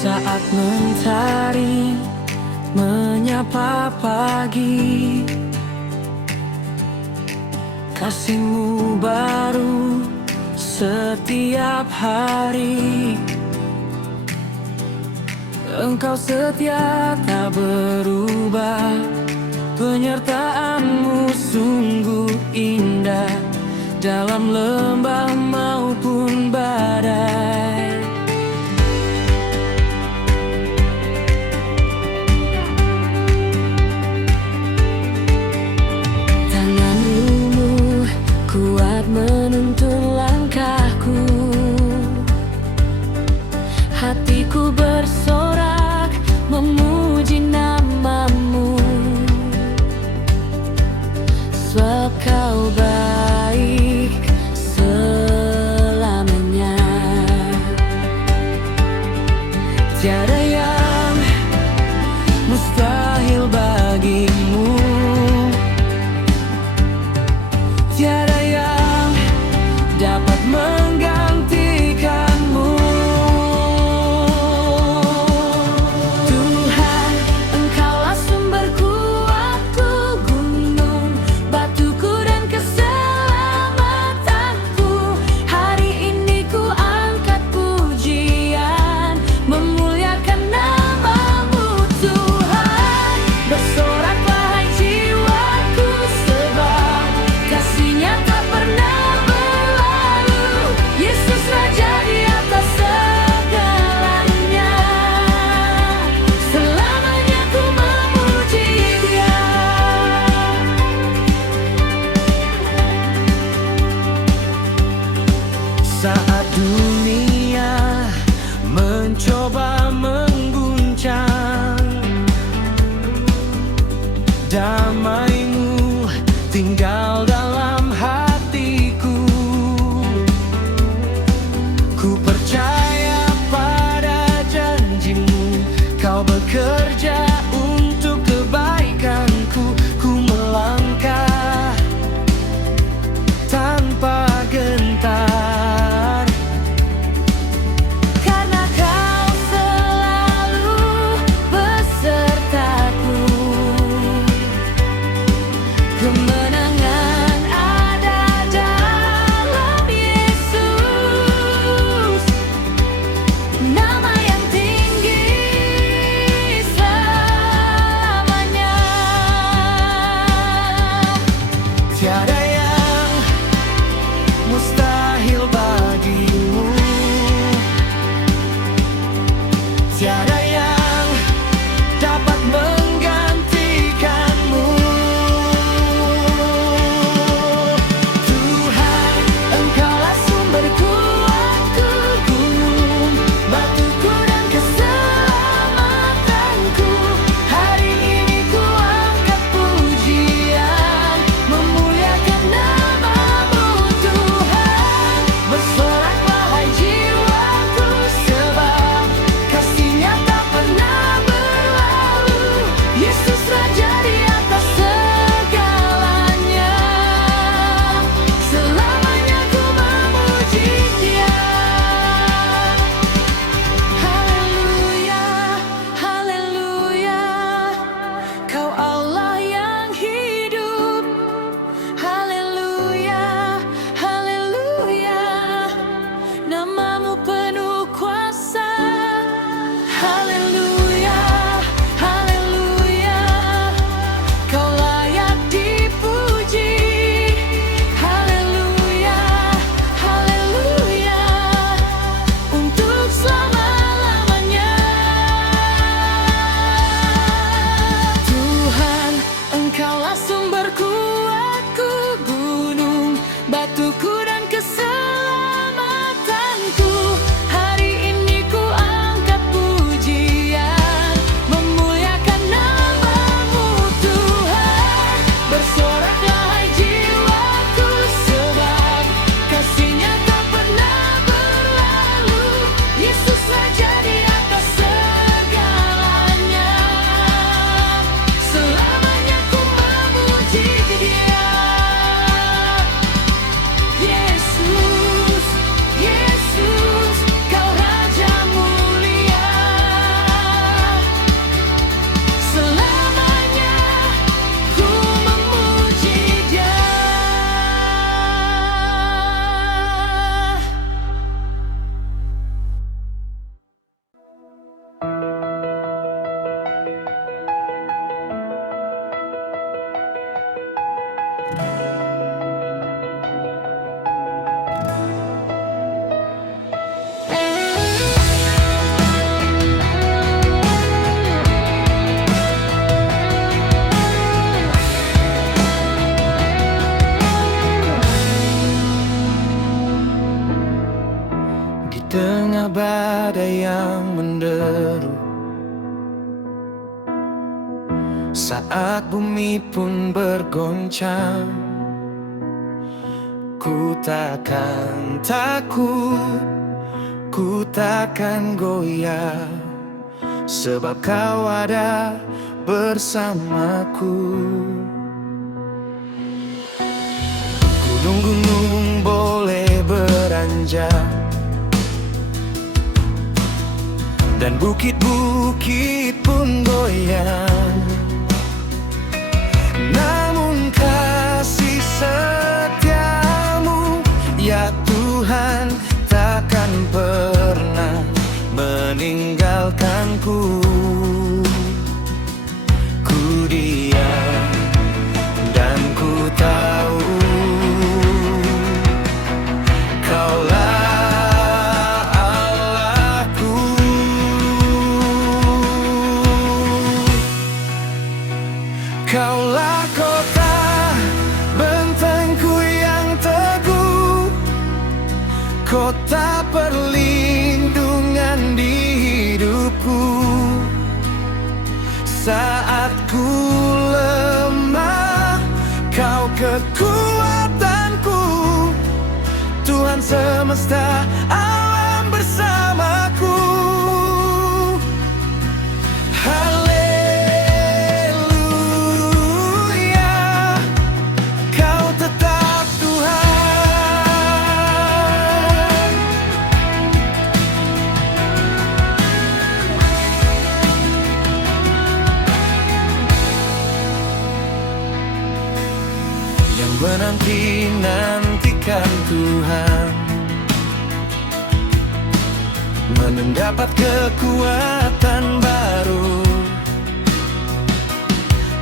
Saat mentari menyapa pagi, kasih-Mu baru setiap hari. Engkau setia tak berubah, penyertaan-Mu sungguh indah dalam lembah maupun badai. Tangan-Mu kuat menuntun langkahku, hatiku bersorak memuji nama-Mu, sebab Kau baik selamanya. Tiada yang mustahil bagi-Mu, tiada yang dapat menggantikan-Mu. Tuhan, Engkaulah sumber kuatku, gunung, batuku dan keselamatanku. Hari ini ku angkat pujian, memuliakan nama-Mu Tuhan. Bersoraklah hai jiwaku, sebab kasih-Nya tak pernah berlalu. Yesus Raja di atas segalanya, selamanya ku memuji Dia. Saat dunia mencoba mengguncang, damai-Mu tinggal dalam hatiku. Ku percaya pada janji-Mu, Kau bekerja untuk kebaikanku. Ku melangkah tanpa gentar, karena Kau selalu besertaku. Kemenangan ada dalam Yesus, nama yang tinggi selamanya. Tiada yang mustahil bagi-Mu, tiada yang dapat menggantikan-Mu. Tuhan, Engkaulah sumber kuatku, gunung, batuku dan keselamatanku. Hari ini ku angkat pujian, memuliakan nama-Mu Tuhan. Bersoraklah hai jiwaku, sebab kasih-Nya tak Saat bumi pun bergoncang, ku takkan takut, ku takkan goyah, sebab kau ada bersamaku. Gunung-gunung boleh beranjak dan bukit-bukit pun goyang, namun kasih setiamu, ya Tuhan, takkan pernah meninggalkanku. Ku diam dan ku tahu Kaulah Allahku. Kaulah kota bentengku yang teguh, kota perlindungan di hidupku. Saat ku lemah, kau kekuatanku, Tuhan semesta alam bersamaku. Haleluya, kau tetap Tuhan. Yang menanti-nantikan Tuhan mendapat kekuatan baru,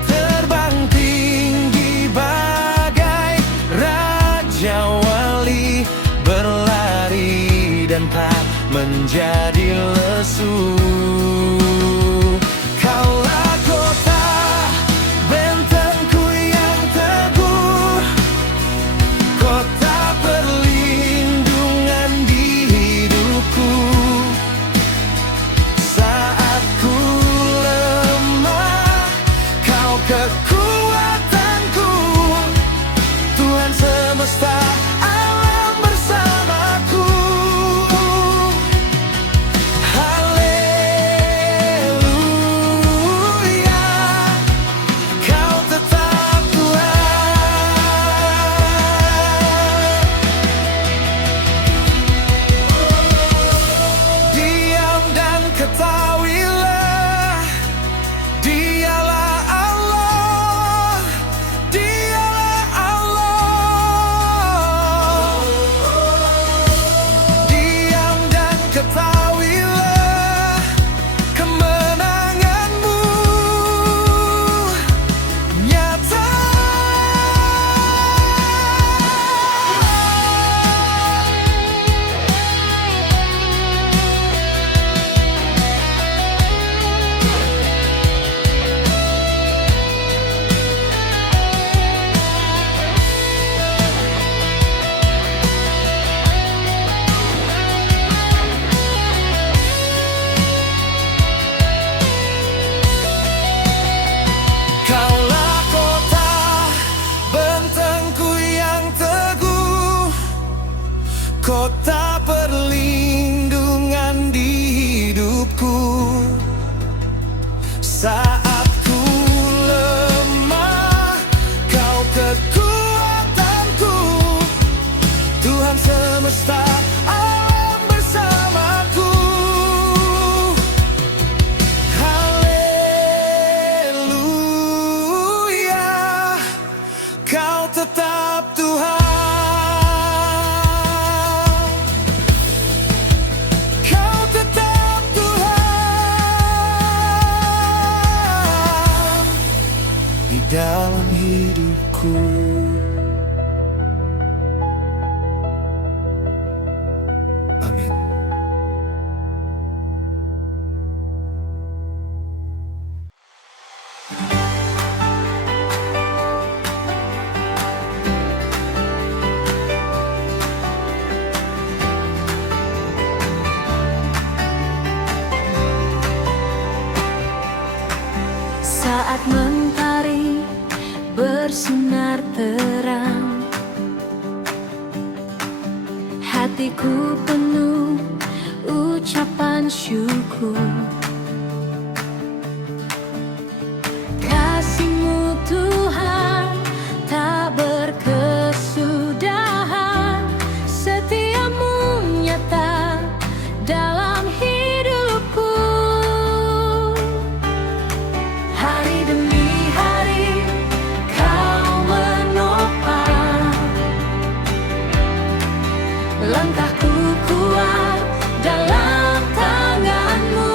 terbang tinggi bagai raja wali, berlari dan tak menjadi lesu. Kaulah kota bentengku yang teguh, kota perlindungan di hidupku. Saat ku lemah, kau kekuatanku, Tuhan semesta alam bersamaku. Haleluya, kau tetap Tuhan. Diam dan ketahuilah, Dialah Allah, Dialah Allah. Diam dan ketahuilah, kemenanganmu nyata. Kaulah kota bentengku yang teguh, kota perlindungan di hidupku. Saat ku lemah, kau kekuatanku, Tuhan semesta alam bersamaku. Haleluya, kau tetap Tuhan. Kau tetap Tuhan di dalam hidupku. Amin. Saat mentari hari bersinar terang. Hatiku penuh ucapan syukur. Kasih-Mu Tuhan tak berkesudahan, setia-Mu nyata dalam hidupku. Hari demi hari Kau menopang, langkahku kuat dalam tangan-Mu.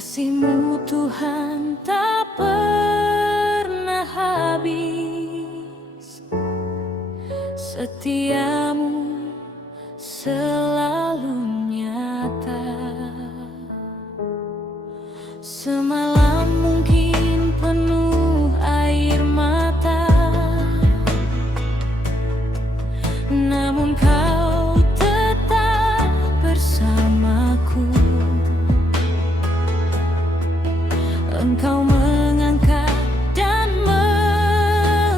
Kasih-Mu Tuhan tak pernah habis, setia-Mu selalu nyata. Semalam mungkin penuh air mata, namun Kau tetap bersamaku. Engkau mengangkat dan menguatkan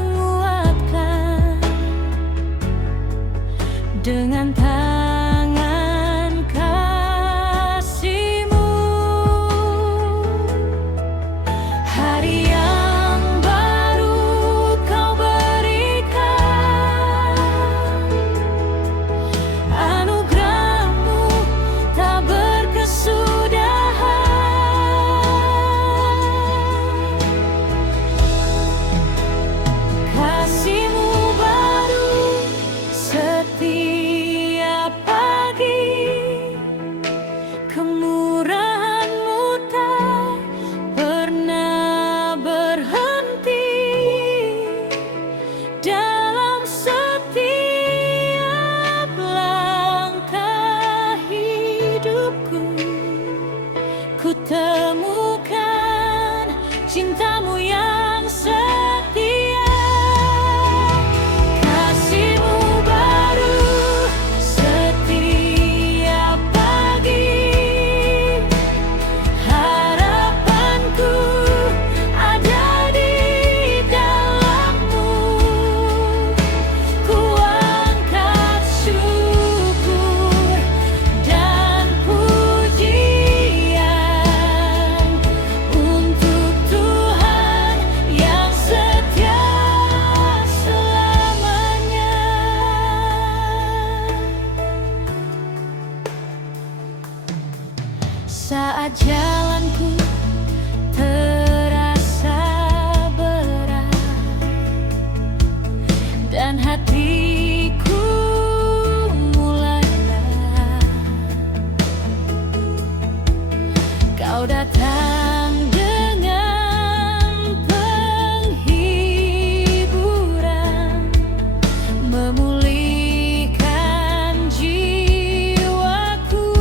dengan tangan kasih-Mu. Hari yang baru Kau berikan, anugerah-Mu tak berkesudahan. Kasih-Mu baru setiap pagi, kemurahan-Mu tak pernah berhenti dalam setiap langkah hidupku. Ku temukan cinta-Mu yang setia. Kasih-Mu baru setiap pagi, harapanku ada di dalam-Mu. Ku angkat syukur dan pujian untuk Tuhan yang setia selamanya. Saat jalanku terasa berat dan hatiku mulai lelah, Kau datang dengan penghiburan, memulihkan jiwaku.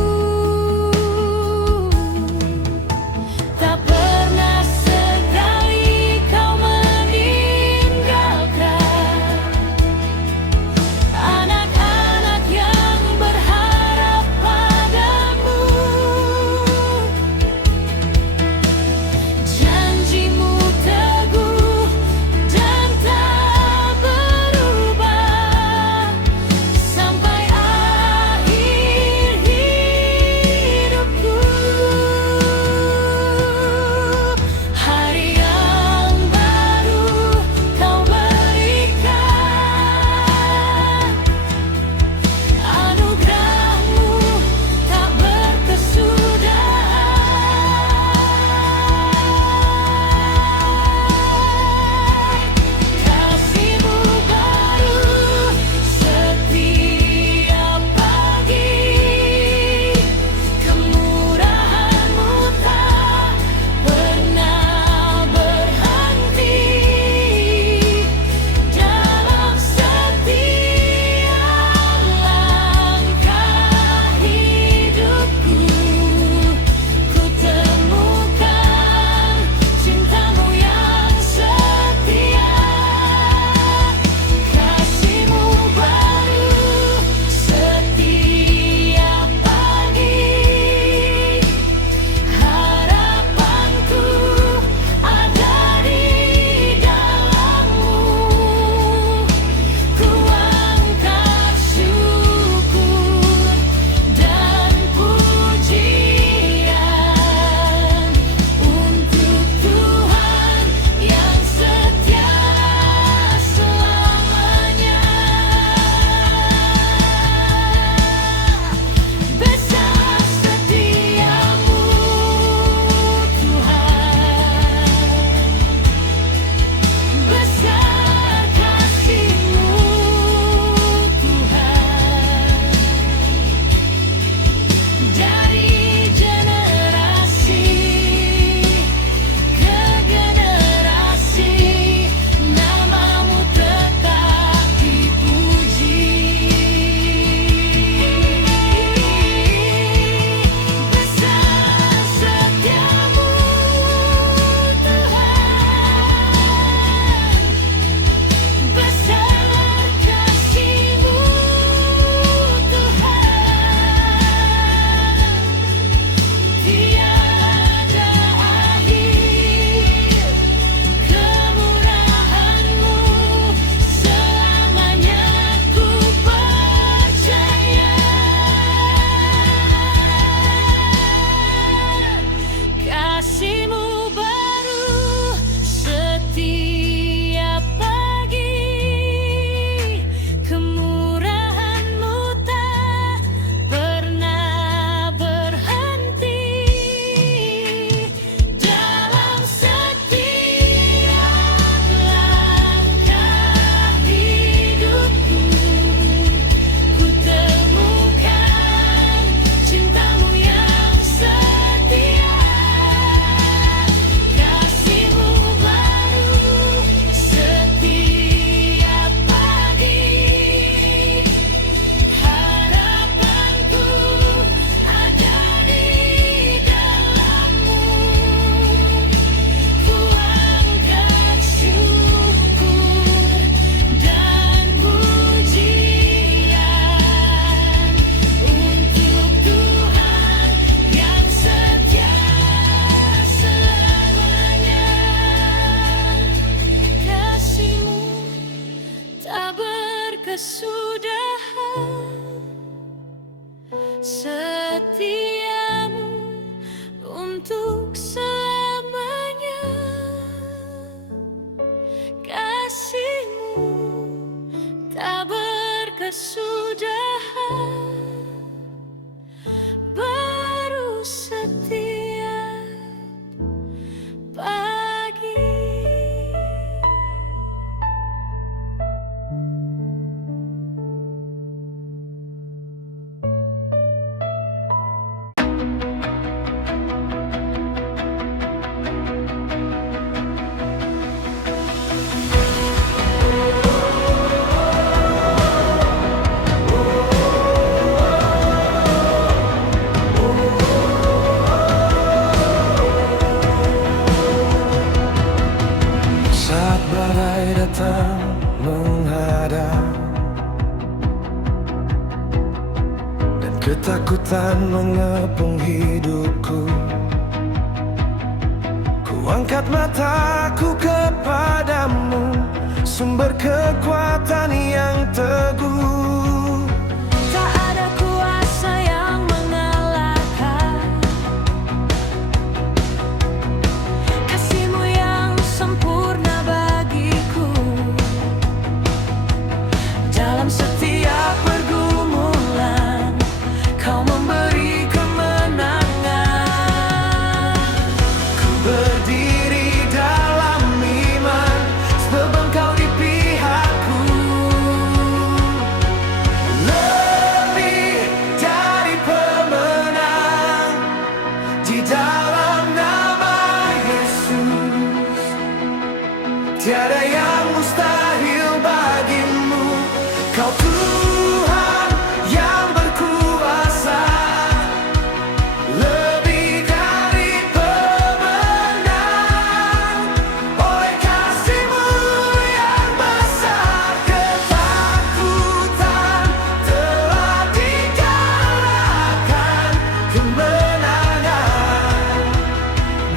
kesudahan, baru setiap pagi. Saat badai datang menghadap dan ketakutan mengepung hidupku, ku angkat mataku kepadamu, sumber kekuatan yang teguh. Tak ada kuasa yang mengalahkan kasih-Mu yang sempurna bagiku. Dalam setiap pergumulan, Kau memberi kemenangan. Ku berdiri dalam iman, sebab Engkau di pihakku. Lebih dari pemenang, di dalam nama Yesus. Tiada yang mustahil bagimu. Kau Tuhan yang berkuasa. Lebih dari pemenang, oleh kasih-Mu yang besar, ketakutan telah dikalahkan. Kemenangan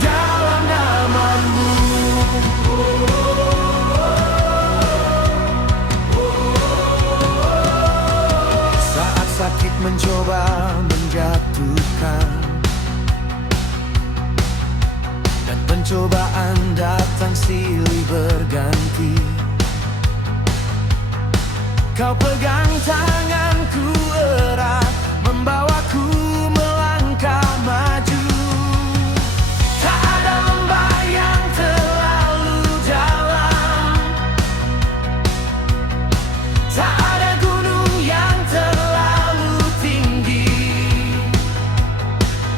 dalam nama-Mu. Saat sakit mencoba menjatuhkan dan pencobaan datang silih berganti, Kau pegang tanganku erat, membawaku melangkah maju. Tak ada lembah yang terlalu dalam, tak ada gunung yang terlalu tinggi.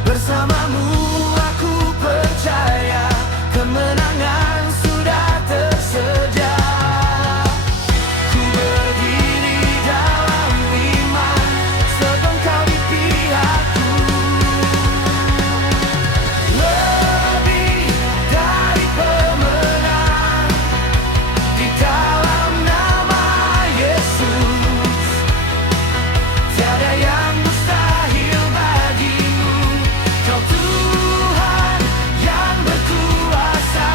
Bersama-Mu aku percaya, kemenangan sudah tersedia. Ku berdiri dalam iman, sebab Engkau di pihakku. Lebih dari pemenang, di dalam nama Yesus. Tiada yang mustahil bagimu. Kau Tuhan yang berkuasa.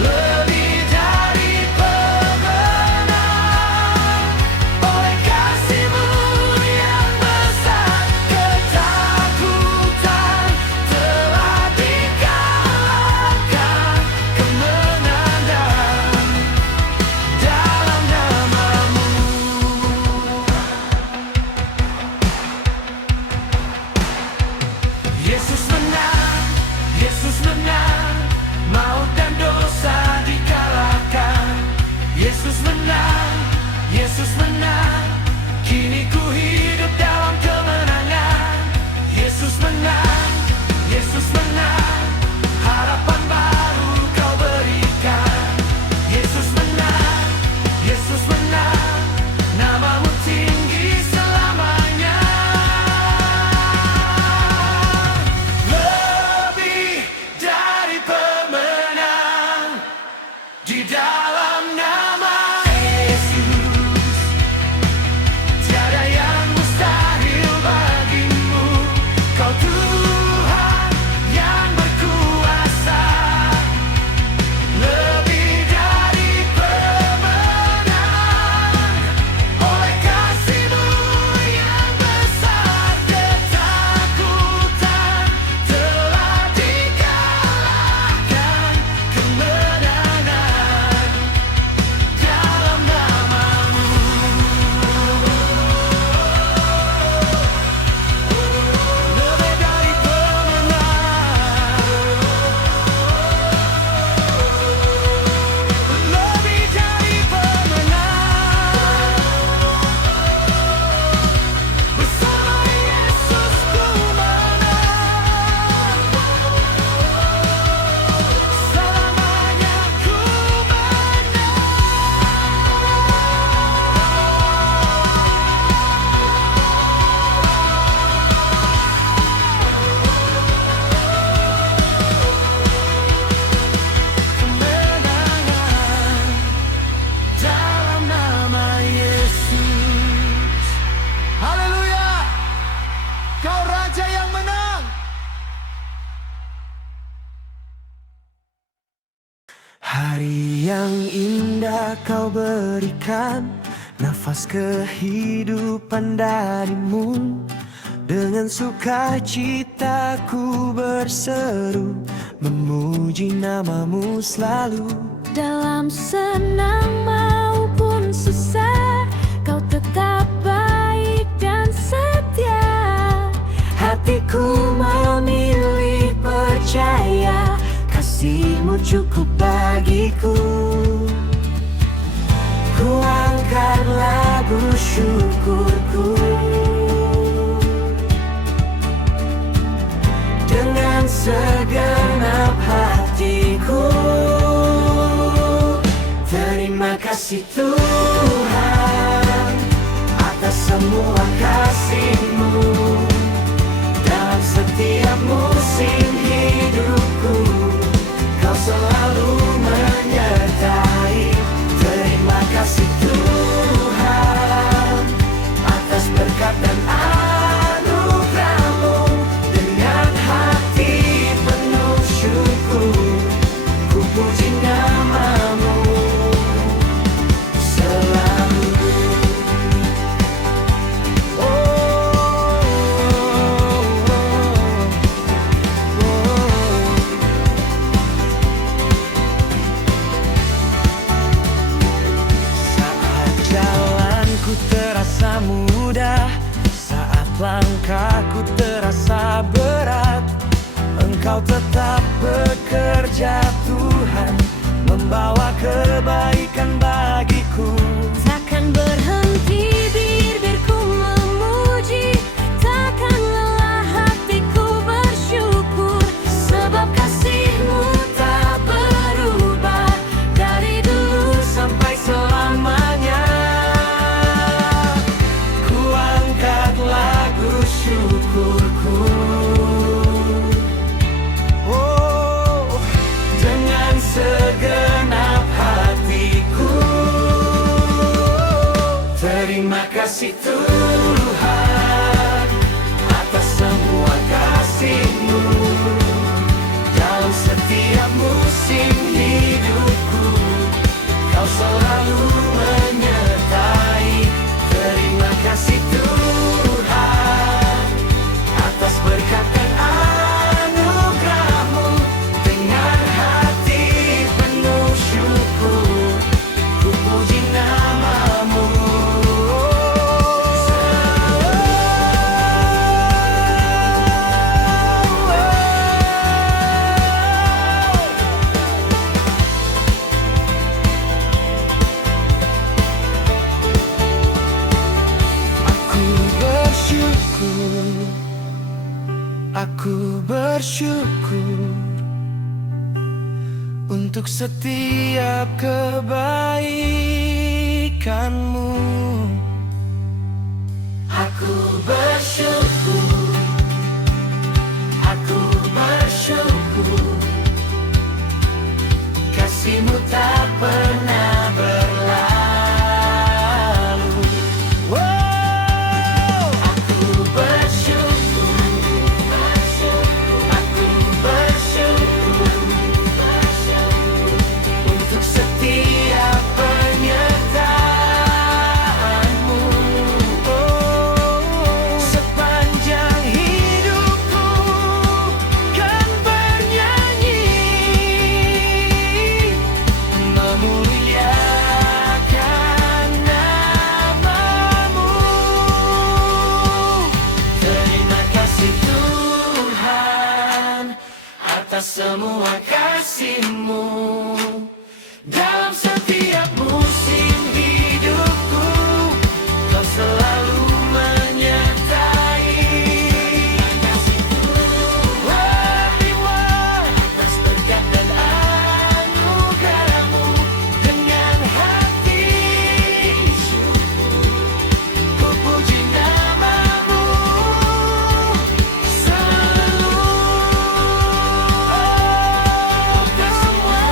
Lebih dari pemenang, oleh kasih-Mu yang besar, ketakutan telah dikalahkan. Kemenangan dalam nama-Mu. Yesus menang, Yesus menang, maut dan dosa dikalahkan. Yesus menang, Yesus menang, kini ku hidup dalam kemenangan. Yesus menang, Yesus menang, harapan baru Kau berikan. Yesus menang, Yesus menang, nama-Mu tinggi selamanya. Lebih dari pemenang, di dalam nama Yesus. Tiada yang mustahil bagimu. Kau Tuhan yang berkuasa. kau berikan nafas kehidupan darimu. Dengan sukacita ku berseru, memuji namamu selalu. Dalam senang maupun susah, kau tetap baik dan setia. Hatiku memilih percaya, kasih-Mu cukup bagiku. Ku angkat lagu syukurku dengan segenap hatiku. Terima kasih Tuhan atas semua kasih-Mu. Dalam setiap musim hidupku, Kau selalu menyertai. Terima kasih Tuhan atas berkat dan anugerah-Mu. Dengan hati penuh syukur, ku puji namamu selalu. Saat jalanku terasa mudah, saat langkahku terasa berat, Engkau tetap bekerja Tuhan, membawa kebaikan bagiku. Takkan berhenti bibirku memuji, takkan lelah hatiku bersyukur. Sebab kasih-Mu tak berubah, dari dulu Sampai selamanya ku angkat lagu syukurku. Oh, dengan segenap hatiku. Terima kasih Tuhan atas semua kasih-Mu. Dalam setiap musim hidupku, Kau selalu menyertai. Terima kasih Tuhan atas berkat dan anugerah-Mu. Dengan hati penuh syukur, ku puji namamu Aku bersyukur untuk setiap kebaikan-Mu. Aku bersyukur, aku bersyukur, kasih-Mu tak pernah berlalu. Wow, aku bersyukur, aku bersyukur untuk setiap penyertaan-Mu. Sepanjang hidupku kan bernyanyi, memuliakan namamu. Terima kasih Tuhan atas semua kasih-Mu. Dalam setiap musim hidupku, Kau selalu menyertai. Tuhan atas berkat dan anugerah-Mu. Dengan hati syukur, ku puji namamu selalu. Semua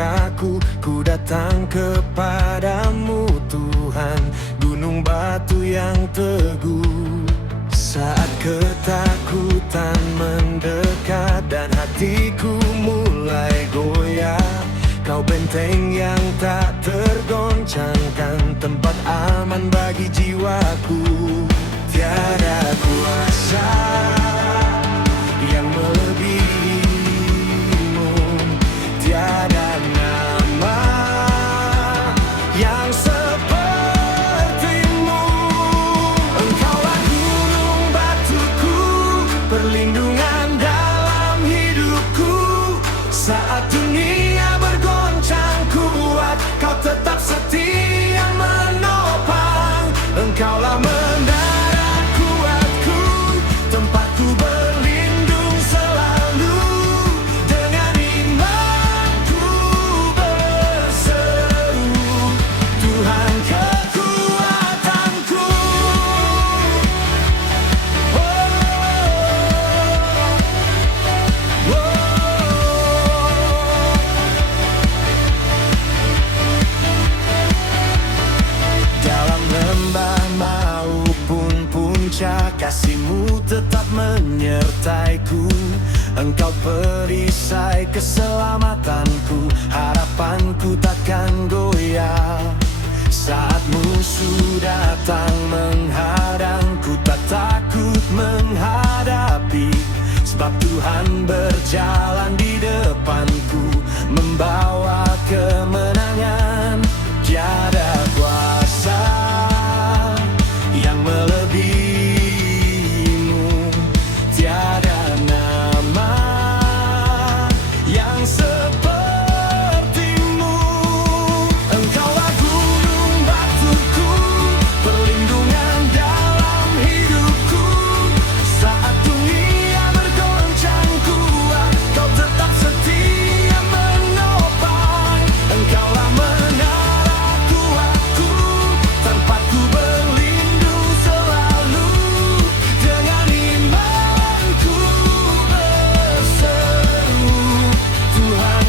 lukaku, ku datang kepadamu Tuhan, gunung batu yang teguh. Saat ketakutan mendekat dan hatiku mulai goyah, kau benteng yang tak tergoncangkan, tempat aman bagi jiwaku. Tiada kuasa yang melebihimu, tiada nama yang sepertimu. Engkaulah gunung batuku, perlindungan dalam hidupku. Saat dunia bergoncang kuat, kau tetap setia menopang. Engkaulah menara kuatku, tempatku berlindung selalu. Dengan imanku berseru, Tuhan kekuatanku. Dalam lembah maupun puncak, kasih-Mu tetap menyertaiku. Engkau perisai keselamatanku, harapanku takkan goyah. Saat musuh datang menghadangku, tak takut menghadapi, sebab Tuhan berjalan di depanku, membawa kemenangan. Tiada kuasa yang melebihimu, tiada nama yang sepertimu. Engkaulah gunung batuku, perlindungan dalam hidupku. Saat dunia bergoncang kuat, kau tetap setia menopang. Engkaulah menara kuatku, tempatku berlindung selalu. Dengan imanku berseru, Tuhan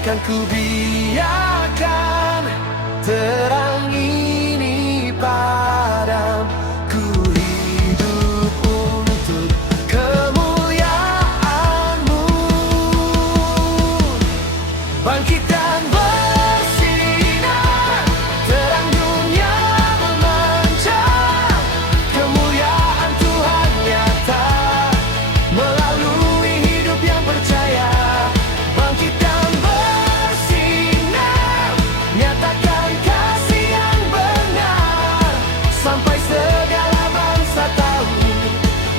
Takkan ku biarkan terang ini padam. Ku hidup untuk kemuliaan-Mu. Bangkit dan bersinar, terang dunia memancar. Kemuliaan Tuhan nyata melalui hidup yang percaya. Bangkit dan bersinar, nyatakan kasih yang benar, sampai segala bangsa tahu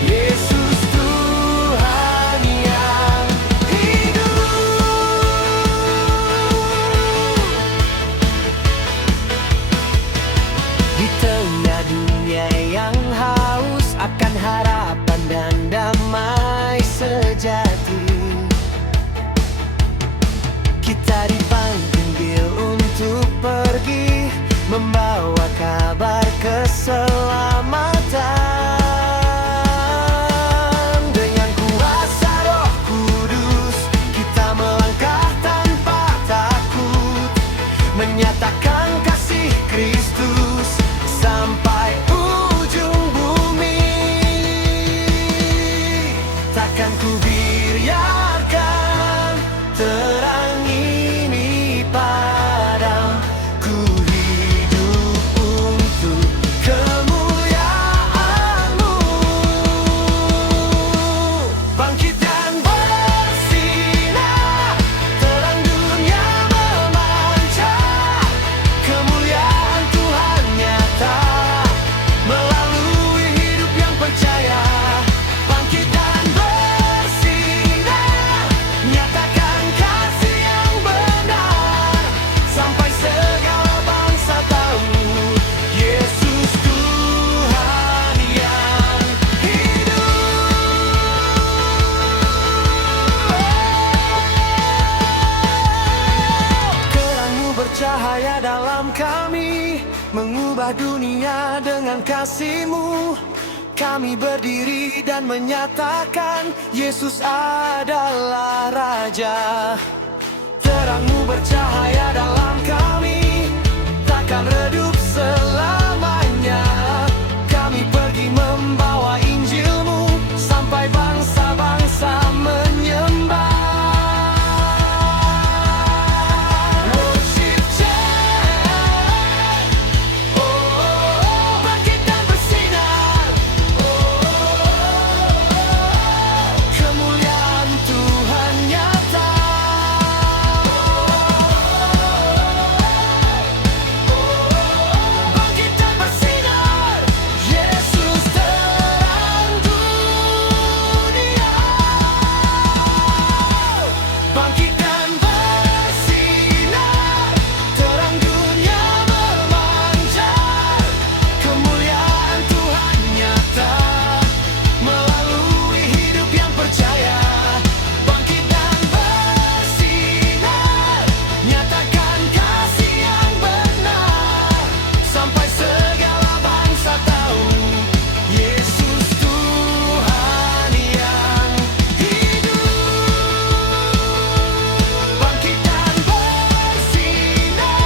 Yesus Tuhan yang hidup. Di tengah dunia yang haus akan harapan dan damai sejati, kita dipanggil untuk pergi membawa kabar keselamatan. Dengan kuasa Roh Kudus kita melangkah tanpa takut, menyatakan kasih Kristus sampai ujung bumi. Takkan ku biarkan terang ini padam. Ku hidup untuk kemuliaan-Mu. Bangkit dan bersinar, terang dunia memancar. Kemuliaan Tuhan nyata melalui hidup yang percaya. Bangkit dan bersinar, nyatakan kasih yang benar, sampai segala bangsa tahu Yesus Tuhan yang hidup. Kerang-Mu bercahaya dalam kami, mengubah dunia dengan kasih-Mu. Kami berdiri dan menyatakan Yesus adalah Raja. Terang-Mu bercahaya dalam kami, takkan redup selamanya. Kami pergi membawa Injil-Mu, sampai bangsa-bangsa menyembah. Worship chant. Oh, bangkit dan bersinar. Kemuliaan Tuhan nyata. Bangkit dan bersinar, Yesus terang dunia. Bangkit dan bersinar, terang dunia memancar. Kemuliaan Tuhan nyata melalui hidup yang percaya. Bangkit dan bersinar, nyatakan kasih yang benar, sampai segala bangsa tahu Yesus Tuhan yang hidup. Bangkit dan bersinar,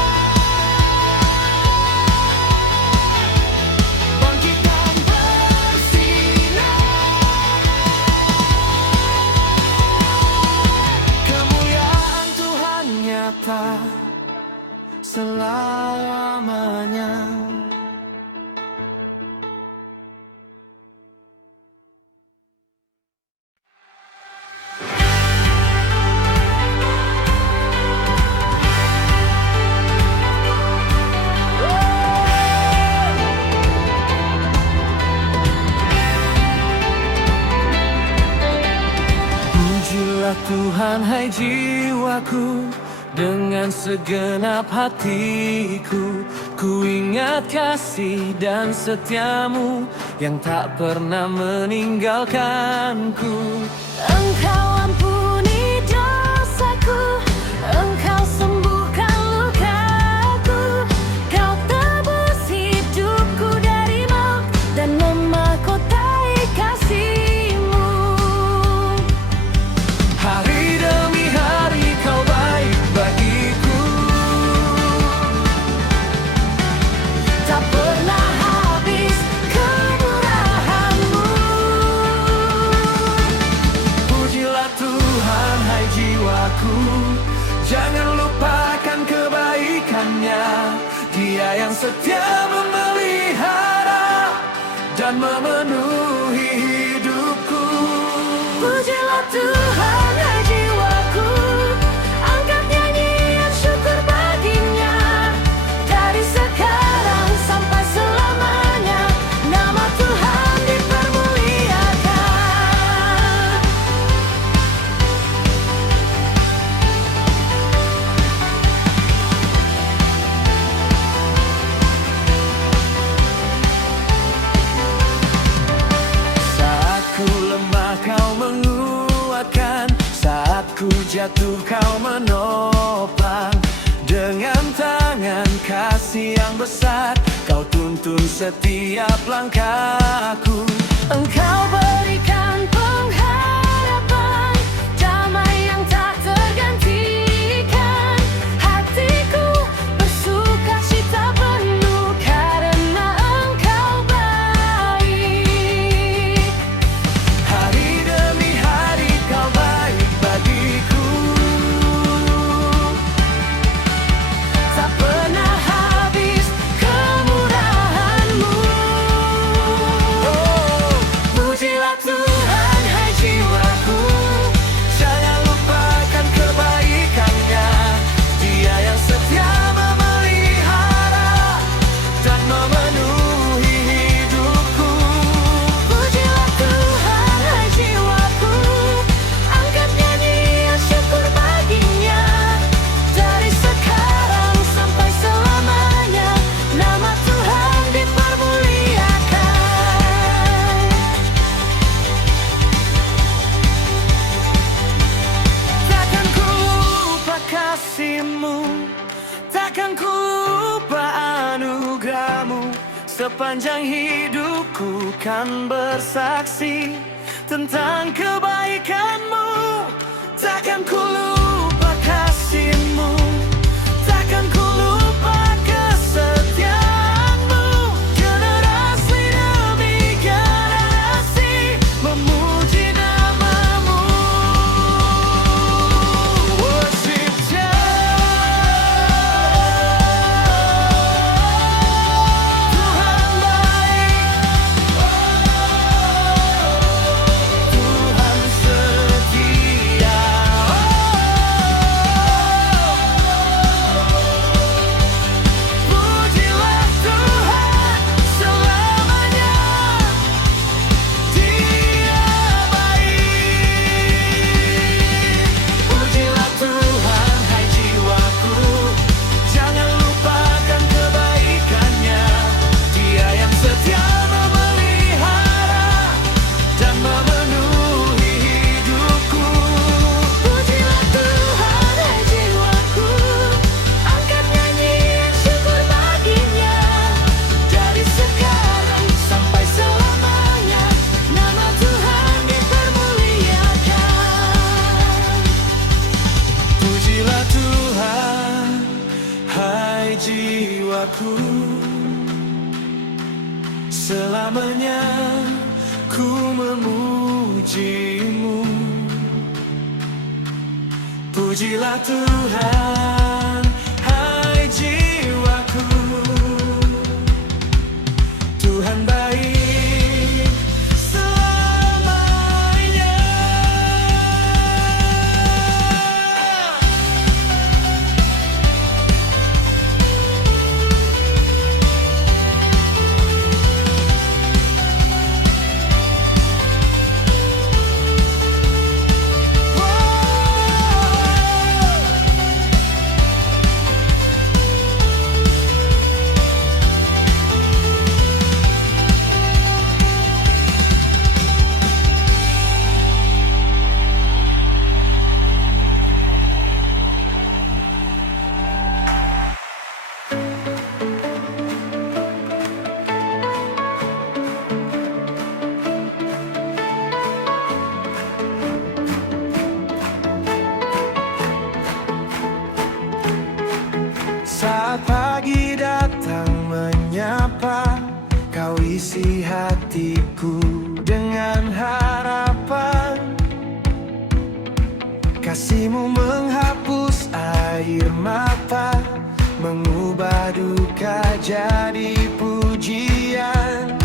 bangkit dan bersinar. Kemuliaan Tuhan nyata selamanya. Pujilah Tuhan hai jiwaku, dengan segenap hatiku. Ku ingat kasih dan setia-Mu yang tak pernah meninggalkanku. Engkau ampuni dosaku, Engkau sembuhkan lukaku, Kau tebus hidupku dari maut dan memahkotai kasih-Mu. Hari demi hari Kau baik bagi Dia yang setia memelihara dan memenuhi hidupku. Pujilah Tuhan, hai jiwaku, angkat nyanyian syukur baginya. Dari sekarang sampai selamanya, nama Tuhan dipermuliakan. Saat ku lemah kau menguatkan, saat ku jatuh kau menopang. Dengan tangan kasih yang besar, kau tuntun setiap langkahku. Engkau berikan pengharapan, damai yang tak tergantikan. Hatiku bersuka cita penuh karena Engkau baik. Hari demi hari kau baik bagiku. Tak pernah habis kemurahan-Mu. Oh, Pujilah Tuhan, hai jiwaku, jangan lupakan kebaikannya. Dia yang setia memelihara dan memenuhi hidupku. pujilah Tuhan, hai jiwaku, angkat nyanyian syukur baginya. Dari sekarang sampai selamanya, nama Tuhan dipermuliakan. Takkan ku lupa kasih-Mu, takkan ku lupa anugerah-Mu. Sepanjang hidupku kan bersaksi tentang kebaikan-Mu. Takkan ku lupa kasih-Mu, takkan ku lupa kesetiaan-Mu. Generasi demi generasi memuji nama-Mu. Worship Tuhan baik, Tuhan setia. Pujilah Tuhan selamanya, Dia baik. Pujilah Tuhan, hai jiwaku, jangan lupakan kebaikannya. Dia yang setia memelihara dan memenuhi hidupku. Pujilah Tuhan, hai jiwaku, angkat nyanyian syukur baginya. Dari sekarang sampai selamanya, nama Tuhan dipermuliakan. Pujilah Tuhan, hai jiwaku, selamanya ku memuji-Mu. Pujilah Tuhan, hai jiwaku, Tuhan baik selamanya. Saat pagi datang menyapa, kau isi hatiku dengan harapan. Kasih-Mu menghapus air mata, mengubah duka jadi pujian.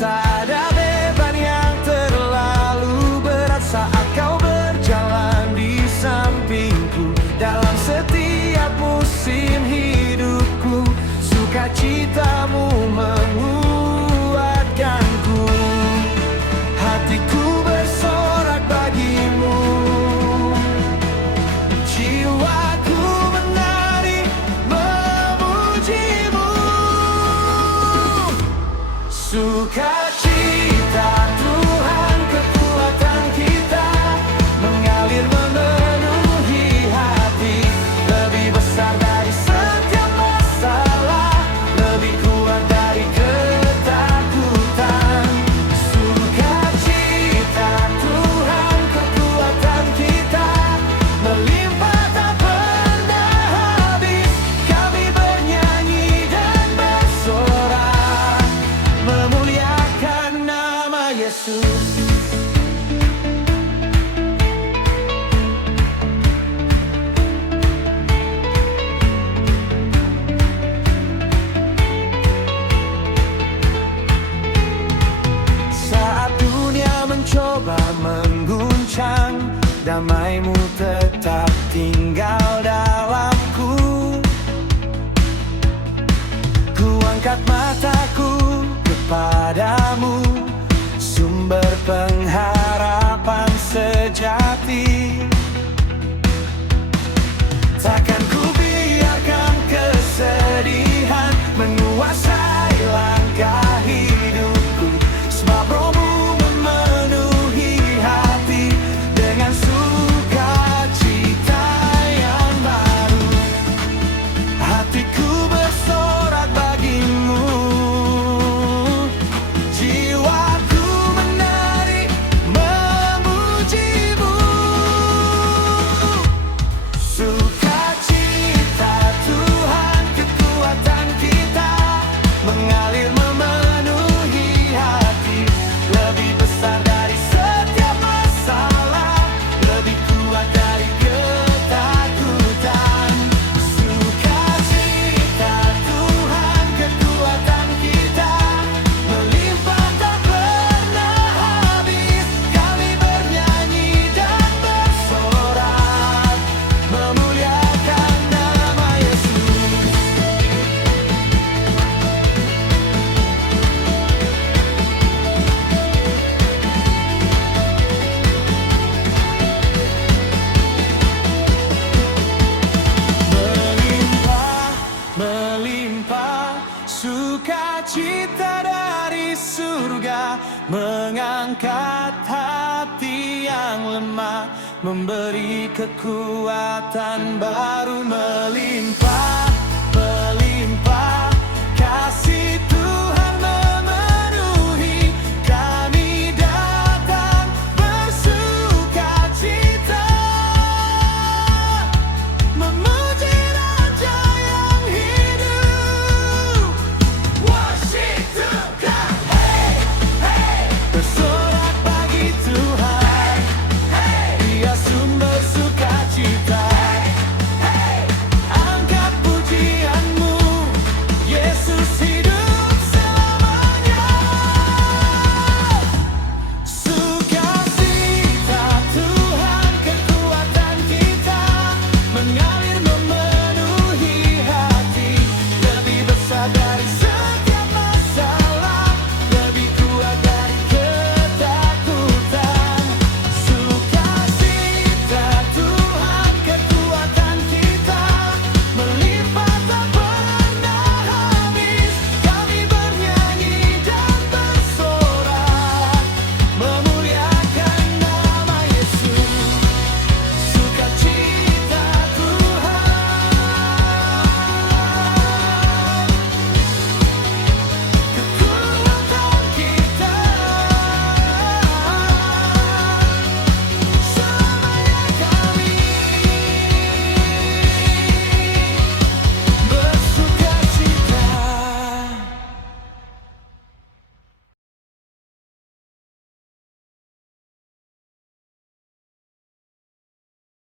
Tak ada beban yang terlalu berat saat kau berjalan di sampingku. Dalam setiap musim hidupku, sukacitamu menguatkanku. Hatiku bersorak bagimu, jiwaku menari memujimu. Sukacita Tuhan kekuatan kita, mengalir memenuhi hati. Lebih besar dari setiap masalah, lebih kuat dari ketakutan. Sukacita Tuhan kekuatan kita, melimpah tak pernah habis. Kami bernyanyi dan bersorak, memuliakan nama Yesus. Saat dunia mencoba mengguncang, damai-Mu tetap tinggal dalamku. Ku angkat mataku kepadamu, sumber pengharapan sejati. Takkan ku biarkan kesedihan menguasai langkah hidupku, sebab Roh-Mu memenuhi hati dengan sukacita yang baru. Hatiku bersorak bagimu, jiwaku menari memujimu. Sukacita Tuhan kekuatan kita, mengalir memenuhi hati. Lebih besar dari setiap masalah, lebih kuat dari ketakutan. Sukacita Tuhan kekuatan kita, melimpah tak pernah habis. Kami bernyanyi dan bersorak, memuliakan nama Yesus. Melimpah, melimpah, sukacita dari surga, mengangkat hati yang lemah, memberi kekuatan baru. Melimpah